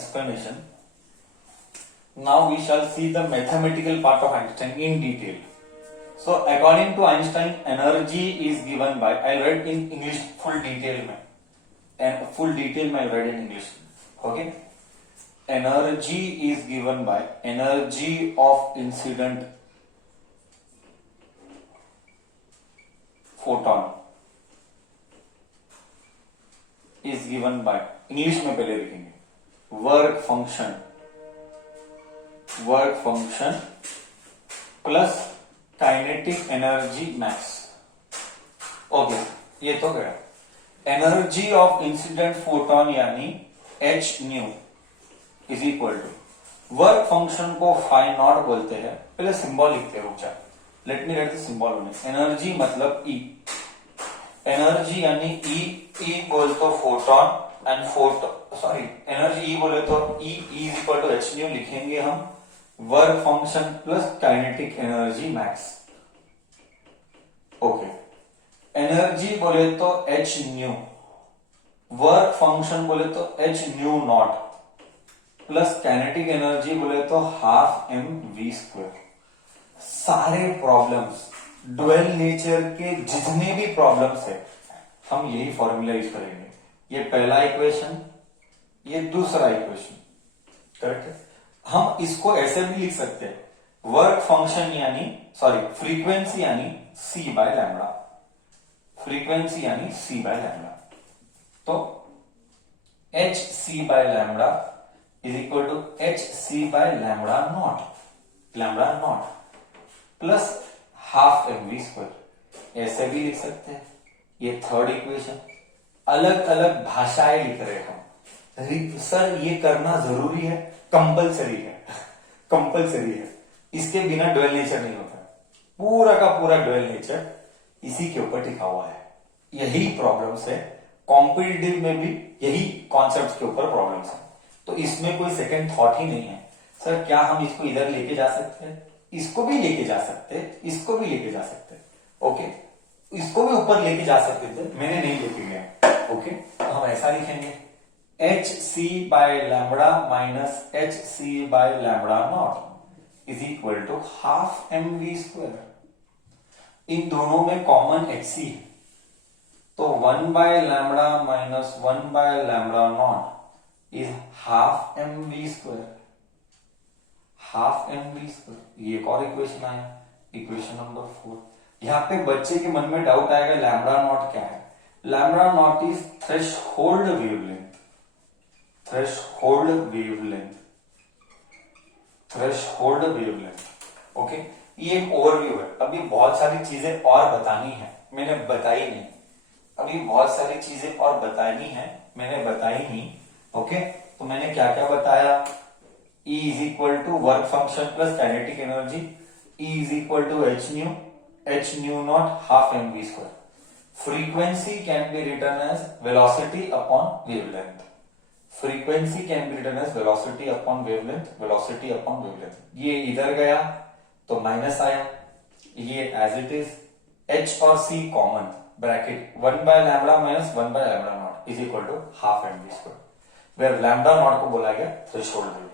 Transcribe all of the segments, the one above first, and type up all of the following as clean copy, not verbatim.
explanation. Now we shall see the mathematical part of Einstein in detail. So according to Einstein, energy is given by, I'll write in English full detail में, and full detail में I'll write in English. Okay? Energy is given by energy of incident photon is given by, English में पहले लिखेंगे, work function plus kinetic energy max. Okay, ये तो गया. Energy of incident photon यानी H nu is equal to, work function को phi naught बोलते हैं. पहले सिंबल लिखते हैं, रुक जा, let me write the symbol only. Energy मतलब ई, एनर्जी यानी ई बोल तो photon and sorry energy E बोले तो E is equal to H nu लिखेंगे हम, work function plus kinetic energy max. Okay, energy बोले तो एच न्यू, वर्क फंक्शन बोले तो H nu not, plus kinetic energy बोले तो हाफ एम वी स्क्वायर. सारे प्रॉब्लम्स, ड्वेल नेचर के जितने भी प्रॉब्लम्स है, हम यही फॉर्मूला यूज करेंगे. ये पहला इक्वेशन, ये दूसरा इक्वेशन, करेक्ट है. हम इसको ऐसे भी लिख सकते हैं, वर्क फंक्शन यानी सॉरी फ्रीक्वेंसी यानी सी बाय लैम्बडा, फ्रीक्वेंसी यानी सी बाय लैम्बडा. तो H C by lambda is equal to H C by lambda naught plus half M V square. ऐसे भी लिख सकते हैं. ये थर्ड इक्वेशन. अलग अलग भाषाएं लिख रहे हम. सर ये करना जरूरी है, कंपलसरी है, कंपलसरी है. इसके बिना ड्वेल नेचर नहीं होता. पूरा का पूरा ड्वेल नेचर इसी के ऊपर टिका हुआ है. यही प्रॉब्लम्स है. कॉम्पिटिटिव में भी यही कॉन्सेप्ट के ऊपर प्रॉब्लम्स है. तो इसमें कोई सेकंड थॉट ही नहीं है. सर क्या हम इसको इधर लेके जा सकते हैं? इसको भी लेके जा सकते हैं, इसको भी लेके जा सकते हैं. ओके, इसको भी ऊपर लेके जा सकते थे, मैंने नहीं लेके गया. ओके, तो हम ऐसा लिखेंगे, H C by lambda minus H C by lambda not is equal to half M V square. इन दोनों में कॉमन एच सी है, तो 1 by lambda minus 1 by lambda not is half M V square. Half M V square. ये एक और equation आया, equation number 4. यहां पे बच्चे के मन में डाउट आएगा, लैम्बडा नॉट क्या है? Lambda naught is threshold wavelength, threshold wavelength, threshold wavelength. Okay, ये एक ओवरव्यू है. अभी बहुत सारी चीजें और बतानी है, मैंने बताई नहीं. अभी बहुत सारी चीजें और बतानी है, मैंने बताई नहीं. ओके, तो मैंने क्या क्या बताया? E is equal to work function plus kinetic energy, E is equal to H nu naught half M V square. Frequency can be return as velocity upon wavelength, frequency can be return as velocity upon wavelength, velocity upon wavelength. ये इधर गया तो minus आया, ये as it is. H और C common, bracket 1 by lambda minus 1 by lambda not is equal to half M V square, where lambda naught को बोला गया थ्रेशोल्ड वेवलेंथ.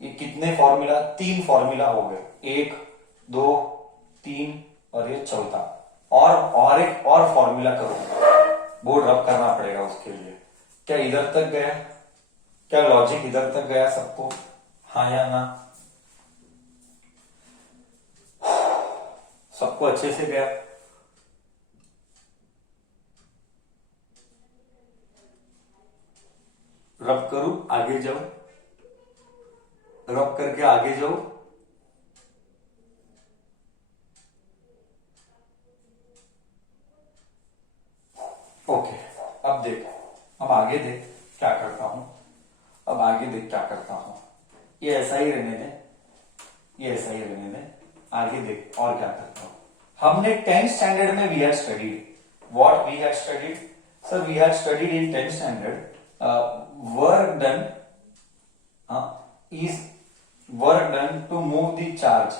ये कितने फॉर्मूला? 3 फॉर्मूला हो गए, 1 2 3 और ये चौथा. और एक और फॉर्मूला करूंगा, बोर्ड रब करना पड़ेगा उसके लिए. क्या इधर तक गया? क्या लॉजिक इधर तक गया सबको? हाँ या ना? सबको अच्छे से गया? रब करूं, आगे जाओ, रब करके आगे जाओ. ओके, अब देख, अब आगे देख क्या करता हूं. अब आगे देख क्या करता हूं. ये ऐसा ही रहने दे, ये ऐसा ही रहने दे. आगे देख और क्या करता हूं. हमने 10th स्टैंडर्ड में we had studied what we had studied. Sir we had studied in 10th standard work done is work done to move the charge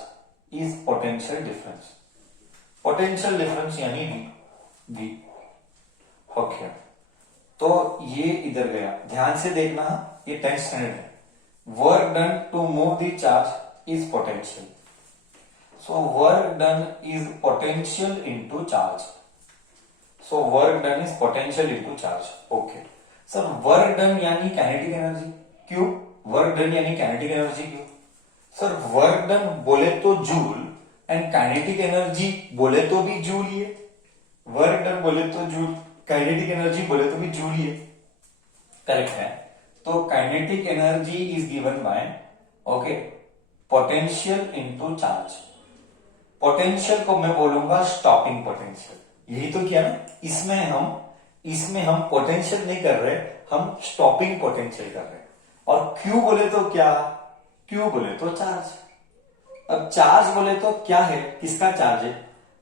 is potential difference. Potential difference यानी V. ओके, तो ये इधर गया. ध्यान से देखना, ये 10th स्टैंडर्ड है. work done to move the charge is potential. So work done is potential into charge. So work done is potential into charge. Okay. Sir work done यानी काइनेटिक एनर्जी. क्यों वर्क डन यानी kinetic energy? क्यों sir? Work done बोले तो joule and kinetic energy बोले तो भी joule ही है. वर्क डन बोले तो जूल, काइनेटिक एनर्जी बोले तो भी जूल ही है. करेक्ट है. तो kinetic energy is given by okay potential into charge. Potential को मैं बोलूंगा स्टॉपिंग पोटेंशियल. यही तो किया ना. इसमें हम पोटेंशियल नहीं कर रहे, हम स्टॉपिंग पोटेंशियल कर रहे. और Q बोले तो क्या? Q बोले तो चार्ज. अब चार्ज बोले तो क्या है? किसका चार्ज है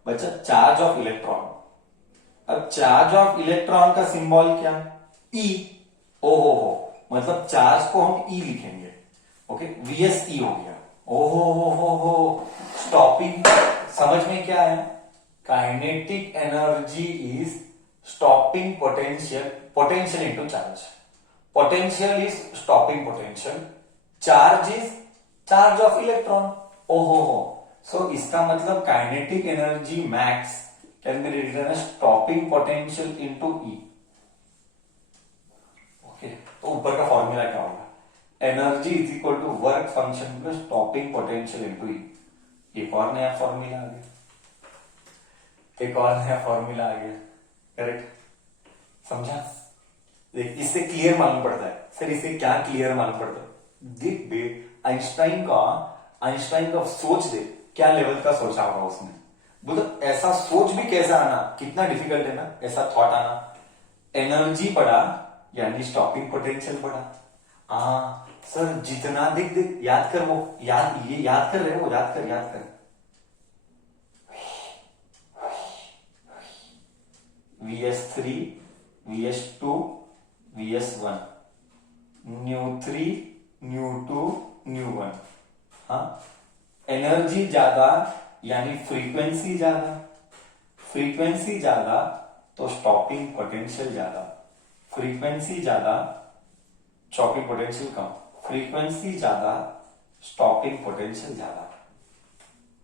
बच्चा? Charge of electron. अब चार्ज ऑफ इलेक्ट्रॉन का सिंबल क्या? E. ओहो हो, मतलब चार्ज को हम E लिखेंगे. ओके VSE हो गया. ओहो हो स्टॉपिंग. समझ में क्या है? Kinetic energy is stopping potential into charge. Potential is stopping potential, charge is charge of electron. ओहो हो. सो इसका मतलब kinetic energy max can be written as stopping potential into E. Okay तो ऊपर का फॉर्मूला क्या होगा? Energy is equal to work function plus stopping potential into E. एक और नया फॉर्मूला आ गया. करेक्ट. समझा? देख इससे क्लियर मालूम पड़ता है. सर इससे क्या क्लियर मालूम पड़ता है? देख बे आइंस्टाइन का सोच दे, क्या लेवल का सोचा होगा उसने. बोलो ऐसा सोच भी कैसा आना, कितना डिफिकल्ट है ना ऐसा थॉट आना. एनर्जी पढ़ा यानी स्टॉपिंग पोटेंशियल पढ़ा. हाँ सर जितना देख याद कर वो याद कर रहे हो. याद कर VS3 VS2 VS1 ν3 ν2 ν1. हाँ एनर्जी ज्यादा यानी फ्रीक्वेंसी ज्यादा तो स्टॉपिंग पोटेंशियल ज्यादा. फ्रीक्वेंसी ज्यादा स्टॉपिंग पोटेंशियल कम. फ्रीक्वेंसी ज्यादा स्टॉपिंग पोटेंशियल ज्यादा.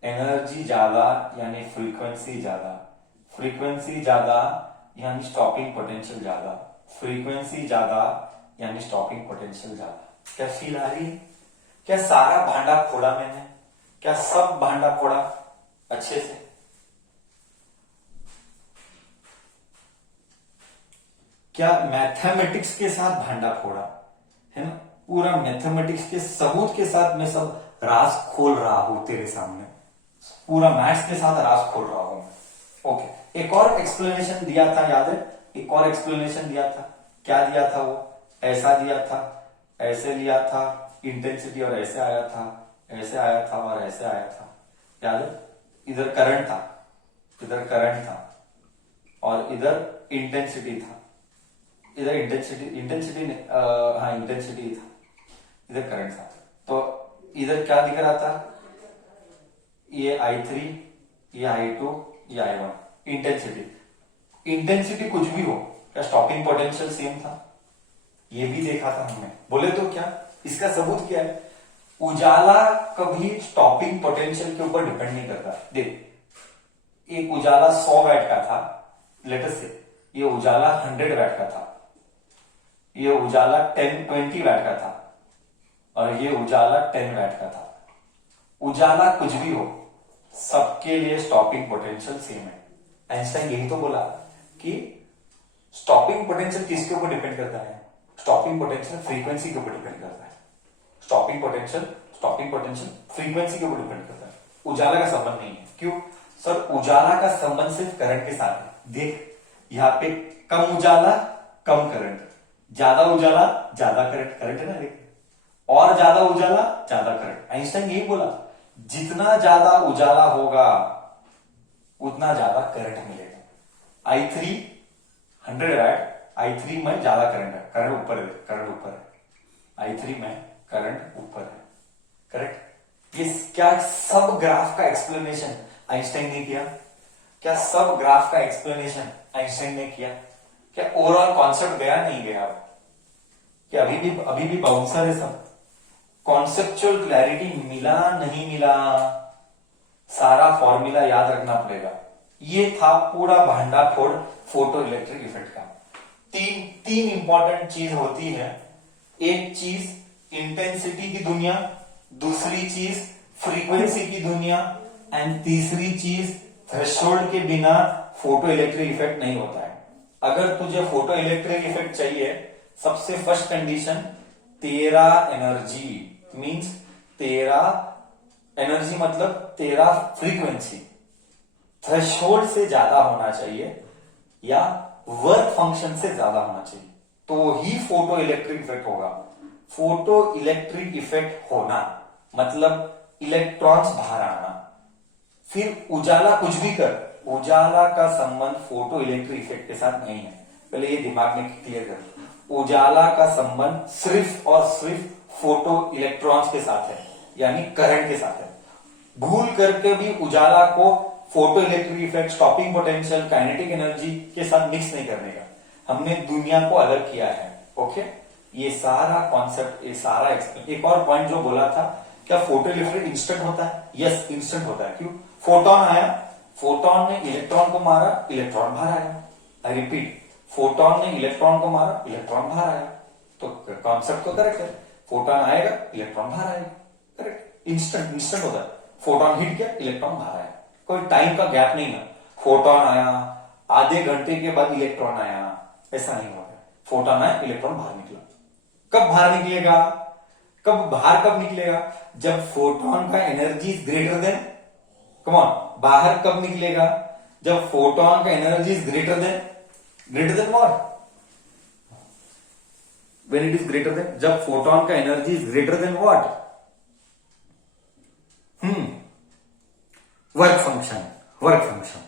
एनर्जी ज्यादा यानी फ्रीक्वेंसी ज्यादा. फ्रीक्वेंसी ज्यादा यानी स्टॉपिंग पोटेंशियल ज्यादा. फ्रीक्वेंसी ज्यादा यानी स्टॉपिंग पोटेंशियल ज्यादा. क्या फील आ रही है? क्या सारा भांडा फोड़ा मैंने? क्या सब भांडा फोड़ा अच्छे से? क्या मैथमेटिक्स के साथ भांडा फोड़ा है ना? पूरा मैथमेटिक्स के सबूत के साथ मैं सब राज खोल रहा हूं तेरे सामने. पूरा मैथ्स के साथ राज खोल रहा हूं. ओके एक और एक्सप्लेनेशन दिया था, याद है? एक और एक्सप्लेनेशन दिया था. क्या दिया था वो? ऐसा दिया था, ऐसे लिया था इंटेंसिटी और ऐसे आया था, ऐसे आया था और ऐसे आया था. याद है? इधर करंट था और इधर इंटेंसिटी था. इधर इंटेंसिटी था, इधर करंट था. तो इधर क्या दिख रहा था? ये I3, ये I2, ये I1. इंटेंसिटी कुछ भी हो, क्या स्टॉपिंग पोटेंशियल सेम था? ये भी देखा था हमने. बोले तो क्या इसका सबूत क्या है? उजाला कभी स्टॉपिंग पोटेंशियल के ऊपर डिपेंड नहीं करता. देख एक उजाला 100 वैट का था, लेटर से ये उजाला 100 वैट का था, ये उजाला 20 वैट का था और ये उजाला 10 वैट का था. उजाला कुछ भी हो, सबके लिए स्टॉपिंग पोटेंशियल सेम है. आइंस्टाइन यही तो बोला कि स्टॉपिंग पोटेंशियल किसके ऊपर डिपेंड करता है? स्टॉपिंग पोटेंशियल फ्रीक्वेंसी के ऊपर डिपेंड करता है. स्टॉपिंग पोटेंशियल फ्रीक्वेंसी के ऊपर डिपेंड करता है. उजाला का संबंध नहीं है. क्यों सर? उजाला का संबंध सिर्फ करंट के साथ है. देख यहां पे कम उजाला कम करंट, ज्यादा उजाला ज्यादा करंट है ना. देख और ज्यादा उजाला ज्यादा करंट. आइंस्टाइन यही बोला जितना ज्यादा उजाला होगा उतना ज्यादा करंट मिलेगा. I3 100 वैट, I3 में ज्यादा करंट है, करंट ऊपर है. I3 में करंट ऊपर है. करेक्ट. ये क्या सब ग्राफ का एक्सप्लेनेशन आइंस्टाइन ने किया? क्या सब ग्राफ का एक्सप्लेनेशन आइंस्टाइन ने किया? क्या ओवरऑल कॉन्सेप्ट गया नहीं गया? क्या अभी भी बाउंसर है सब? कॉन्सेप्चुअल क्लैरिटी मिला नहीं मिला, सारा फॉर्मूला याद रखना पड़ेगा। ये था पूरा भांडाफोड़ फोटो इलेक्ट्रिक इफेक्ट का। तीन इंपॉर्टेंट चीज होती है। एक चीज इंटेंसिटी की दुनिया, दूसरी चीज फ्रीक्वेंसी की दुनिया, एंड तीसरी चीज थ्रेशोल्ड के बिना फोटो इलेक्ट्रिक इफेक्ट नहीं होता है। अगर तुझे फोटो इलेक्ट्रिक इफेक्ट चाहिए, सबसे फर्स्ट कंडीशन तेरा एनर्जी मींस तेरा एनर्जी मतलब तेरा फ्रीक्वेंसी थ्रेशोल्ड से ज्यादा होना चाहिए या वर्क फंक्शन से ज्यादा होना चाहिए, तो ही फोटो इलेक्ट्रिक इफेक्ट होगा। फोटो इलेक्ट्रिक इफेक्ट होना मतलब इलेक्ट्रॉन्स बाहर आना। फिर उजाला कुछ भी कर, उजाला का संबंध फोटो इलेक्ट्रिक इफेक्ट के साथ नहीं है, पहले ये दिमाग में क्लियर कर। उजाला का संबंध सिर्फ और सिर्फ फोटो इलेक्ट्रॉन्स के साथ है, यानी करंट के साथ है। भूल करके भी उजाला को photo electric effect, stopping potential, kinetic energy के साथ मिक्स नहीं करने का। हमने दुनिया को अलग किया है। ओके, ये सारा कॉन्सेप्ट, ये सारा एक और पॉइंट जो बोला था, क्या फोटो इलेक्ट्रिक इंस्टेंट होता है? यस, इंस्टेंट होता है। क्यों? फोटोन आया, फोटोन ने इलेक्ट्रॉन को मारा, इलेक्ट्रॉन बाहर आया। आई रिपीट, फोटोन ने इलेक्ट्रॉन को मारा, इलेक्ट्रॉन बाहर आया। तो कॉन्सेप्ट तो करेक्ट है, फोटोन आएगा, इलेक्ट्रॉन बाहर आएगा। करेक्ट, इंस्टेंट होता है। फोटोन हिट किया, इलेक्ट्रॉन बाहर आया, कोई टाइम का गैप नहीं है। फोटोन आया, आधे घंटे के बाद इलेक्ट्रॉन आया, ऐसा नहीं होगा। फोटोन आया, इलेक्ट्रॉन बाहर निकला। कब बाहर निकलेगा? कब निकलेगा? जब फोटोन का energy is greater than, come on, बाहर कब निकलेगा? जब फोटोन का energy is greater than what? When it is greater than, जब फोटोन का energy is greater than what? Work function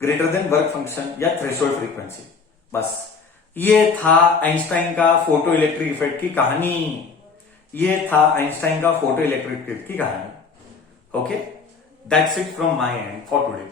greater than work function या थ्रेशोल्ड फ्रीक्वेंसी। बस ये था आइंस्टाइन का फोटो इलेक्ट्रिक इफेक्ट की कहानी। Okay, that's it from my and for today.